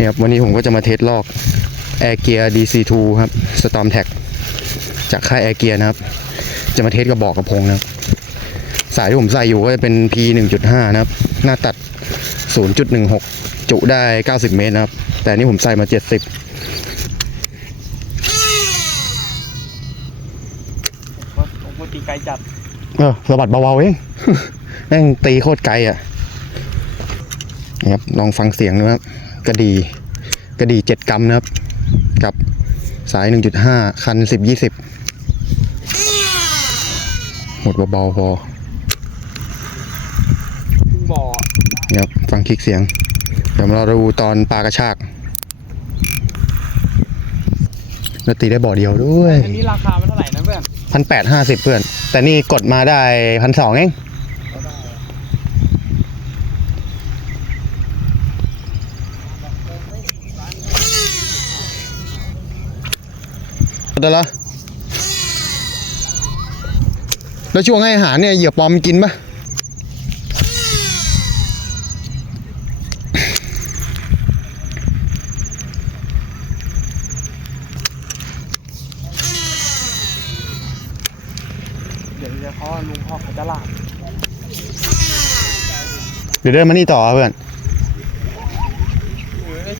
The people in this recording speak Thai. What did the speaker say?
นี่ครับ วันนี้ผมก็จะมาเทสลอก Air Gear DC2 ครับ Storm Tag จากค่าย Air Gear นะครับ จะมาเทสกระบอกกระพงนะครับ สายที่ผมใส่อยู่ก็จะเป็น P 1.5 นะครับ หน้าตัด 0.16 จุได้ 90 เมตรนะครับ แต่อันนี่ผมใส่มา 70ก็ผมพูดตีไกลจัด เออสะบัดเบาๆเองแม่งตีโคตรไกลอะนี่ครับลองฟังเสียงดูครับ กระดีกระดีเจ็ดกรัมนะครับ กับสาย 1.5 คัน 10 20 หมดเบาๆพอขึ้นบ่อนี่ครับฟังคลิกเสียง เดี๋ยวเราดูตอนปลากระชากแล้วตีได้บ่อเดียวด้วย อันนี้ราคามันเท่าไหร่นะเพื่อนพันแปดห้าสิบเพื่อน แต่นี่กดมาได้พันสองเอง ละแล้วช่วงให้อาหารเนี่ยเหยื่อปลอมมันกินปะเดี๋ยวจะเขาลุงพ่อเขาจะลากเดี๋ยวเดินมานี่ต่อเพื่อน